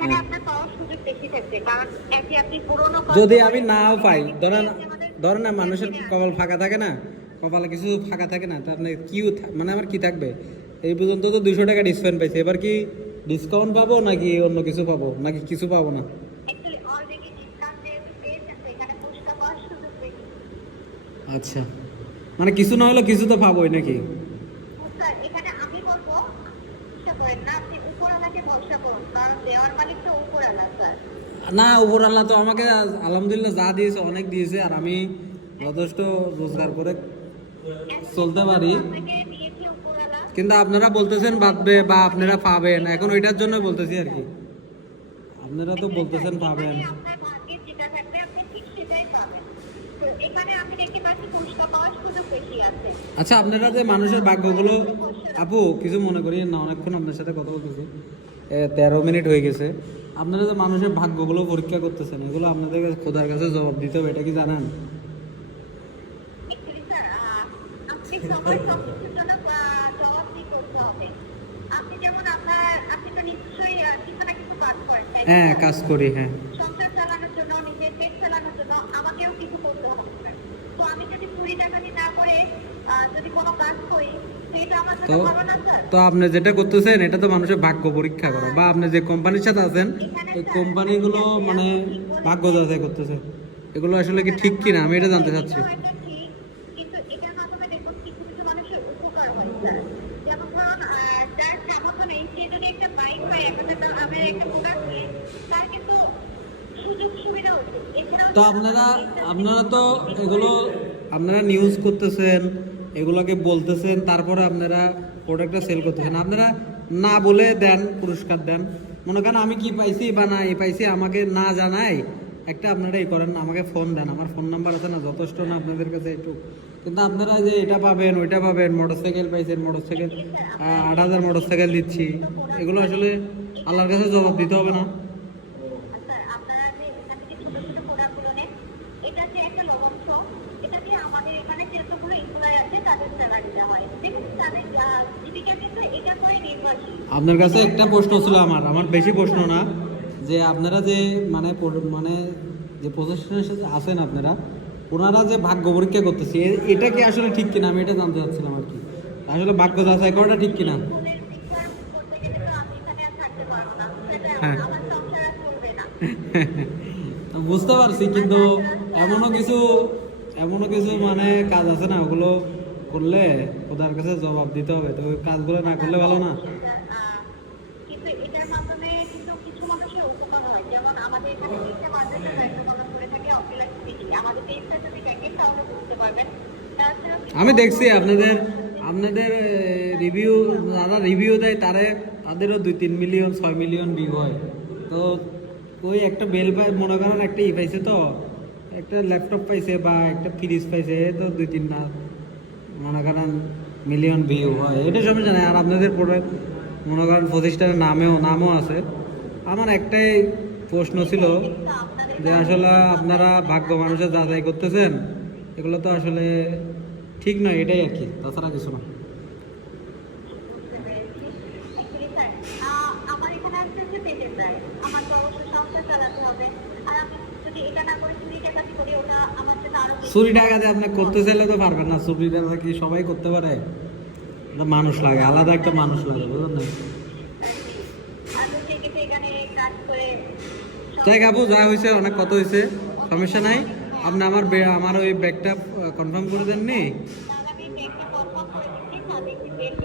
এখানে আপনার পাওয়ার সুযোগ বেশি থাকবে, কারণ একে আপনি পুরোনো যদি আমি নাও পাই, ধরেন ধরেন না, মানুষের কপাল ফাঁকা থাকে না, কপালে কিছু ফাঁকা থাকে না, তার মানে কি মানে আমার কি থাকবে? এই পর্যন্ত তো 200 টাকা ডিসকাউন্ট পাইছে, এবার কি ডিসকাউন্ট পাবো নাকি অন্য কিছু পাবো, নাকি কিছু পাবো না? অলরেডি ডিসকাউন্ট যেহেতু পেয়েছেন, তো এখানে পুরস্কার পাওয়ার সুযোগ বেশি। আচ্ছা, মানে কিছু না হলে কিছু তো পাবোই নাকি? স্যার এখানে আমি বলবো ভরসা করেন না, আপনি উপরওয়ালাকে ভরসা করুন, কারণ দেওয়ার মালিক তো উপরওয়ালা স্যার। না, উপর আল্লাহ তো আমাকে আলহামদুলিল্লাহ যা দিয়েছে অনেক দিয়েছে, আর আমি যথেষ্ট রোজগার করে চলতে পারি। আপনাকে দিয়েছে উপরওয়ালা। কিন্তু আপনারা বলতেছেন বাদবে বা আপনারা পাবেন, এখন ওইটার জন্য বলতেছি আর কি। আপনারা তো বলতেছেন পাবেন। আপনার ভাগ্যে যেটা থাকবে আপনি ঠিক সেটাই পাবেন। তো এখানে আমি দেখতে পাচ্ছি পুরস্কার পাওয়ার সুযোগ বেশি আছে। আচ্ছা, আপনারা যে মানুষের ভাগ্যগুলো, আপু কিছু মনে করি না, অনেকক্ষণ আপনার সাথে কথা বলতেছি, 13 মিনিট হয়ে গেছে। আপনারা যে মানুষের ভাগ্যগুলো পরীক্ষা করতেছেন, এগুলো আপনাদের খোদার কাছে জবাব দিতে হবে, এটা কি জানেন? অ্যাকচুয়ালি স্যার, আপনি সবার সবকিছুর জন্য জবাবদিহি করতে হবে। আপনি যেমন আপনি তো নিশ্চয়ই কিছু না কিছু কাজ করেন, তাই না? হ্যাঁ, কাজ করি, হ্যাঁ। সংসার চালানোর জন্য, নিজের পেট চালানোর জন্য আমাকেও কিছু করতে হবে। তো আমি যদি 20 টাকা দিয়ে না করে যদি কোনো কাজ করি, সেটা আমার তো জন্য ভালো না স্যার? তো আপনি যেটা করতেছেন এটা তো মানুষের ভাগ্য পরীক্ষা করা, বা আপনি যে কোম্পানির সাথে আছেন ওই কোম্পানিগুলো মানে ভাগ্য যাচাই করতেছে, এগুলো আসলে কি ঠিক কিনা আমি এটা জানতে চাচ্ছি। হয়তো ঠিক, কিন্তু এটার মাধ্যমে দেখুন কিছু কিছু মানুষের উপকার হয় স্যার। যেমন ধরুন যার সামর্থ্য নেই, সে যদি একটা বাইক পায়, একটা আমের একটা প্রোডাক্ট নিয়ে, তার কিন্তু সুযোগ সুবিধা হচ্ছে। এছাড়াও তো আপনারা আপনারা তো এগুলো আপনারা নিউজ করতেছেন, এগুলোকে বলতেছেন, তারপরে আপনারা প্রোডাক্টটা সেল করতেছেন। আপনারা না বলে দেন, পুরস্কার দেন, মনে করেন আমি কি পাইছি বা না এই পাইছি, আমাকে না জানাই একটা আপনারা এই করেন, আমাকে ফোন দেন, আমার ফোন নাম্বার আছে না, যথেষ্ট না আপনাদের কাছে একটু? কিন্তু আপনারা যে এটা পাবেন ওইটা পাবেন, মোটরসাইকেল পাইছেন, মোটরসাইকেল 8,000 মোটরসাইকেল দিচ্ছি, এগুলো আসলে আল্লাহর কাছে জবাব দিতে হবে না? স্যার আপনারা যে এখান থেকে ছোট ছোট প্রোডাক্টগুলো নেন, এটা যে একটা লভ্যাংশ, এটা দিয়ে আমাদের এখানে যতগুলো এমপ্লয় আছে তাদের স্যালারি দেওয়া হয়, ঠিক আছে? তাদের জীবিকা কিন্তু এটা করে নির্ভরশীল। আপনার কাছে একটা প্রশ্ন ছিল, আমার বেশি প্রশ্ন না, যে আপনারা যে মানে মানে যে প্রতিষ্ঠানের সাথে আছেন আপনারা, ওনারা যে ভাগ্য পরীক্ষা করতেছে, এটা কি আসলে ঠিক কিনা আমি এটা জানতে চাচ্ছিলাম আর কি। আসলে ভাগ্য যাচাই করাটা ঠিক কিনা? ফোনের পিকচার করতে গেলে তো আমি এখানে আর থাকতে পারবো না, সেটা হ্যাঁ। আমার সংসার আর চলবে না। বুঝতে পারছি, কিন্তু এমনও কিছু এমনও কিছু মানে কাজ আছে না, ওগুলো করলে ওদের কাছে জবাব দিতে হবে, তো ওই কাজগুলো না করলে ভালো না? কিন্তু এটার মাধ্যমে কিন্তু কিছু মানুষের উপকার হয়, যেমন আমাদের এখানে তিনটে মাদ্রাসা দায়িত্ব করে থাকে অফিলার কমিটি। আমাদের পেজটা যদি দেখেন তাহলে বুঝতে পারবেন। আমি দেখছি আপনাদের আপনাদের রিভিউ, যারা রিভিউ দেয় তাদেরও 2-3 মিলিয়ন 6 মিলিয়ন ভিউ হয়। তো ওই একটা বেল পাই, মনে করেন একটা পাইছে, তো একটা ল্যাপটপ পাইছে বা একটা ফ্রিজ পাইছে, তো 2-3 না মনে করেন মিলিয়ন ভিউ হয়, এটা সবাই জানে। আর আপনাদের প্রোডাক্ট মনে করেন প্রতিষ্ঠানের নামও আছে। আমার একটাই প্রশ্ন ছিল যে আসলে আপনারা ভাগ্য মানুষের যাচাই করতেছেন, এগুলো তো আসলে ঠিক নয়, এটাই আর কি, তাছাড়া কিছু না। আমার এখানে আসছে যে পেটের দায়, আমার তো অবশ্যই সংসার চালাতে হবে। আর আমি যদি এটা না করে 20 টাকা দিয়ে করি, ওটা আমার জন্য আরো বেশি। চুরি ডাকাতি আপনি করতে চাইলে তো পারবেন না, চুরি ডাকাতি কি সবাই করতে পারে? একটা মানুষ লাগে, আলাদা একটা মানুষ লাগে, বুঝলেন না? আমি সেক্ষেত্রে এখানে কাজ করে তাই আপু, যা হয়েছে অনেক কথা হয়েছে, সমস্যা নাই। আপনি আমার ওই ব্যাগটা কনফার্ম করে দেননি? তাহলে আমি ব্যাংকে কনফার্ম করে দিচ্ছি, তাহলে একটি ব্যাংক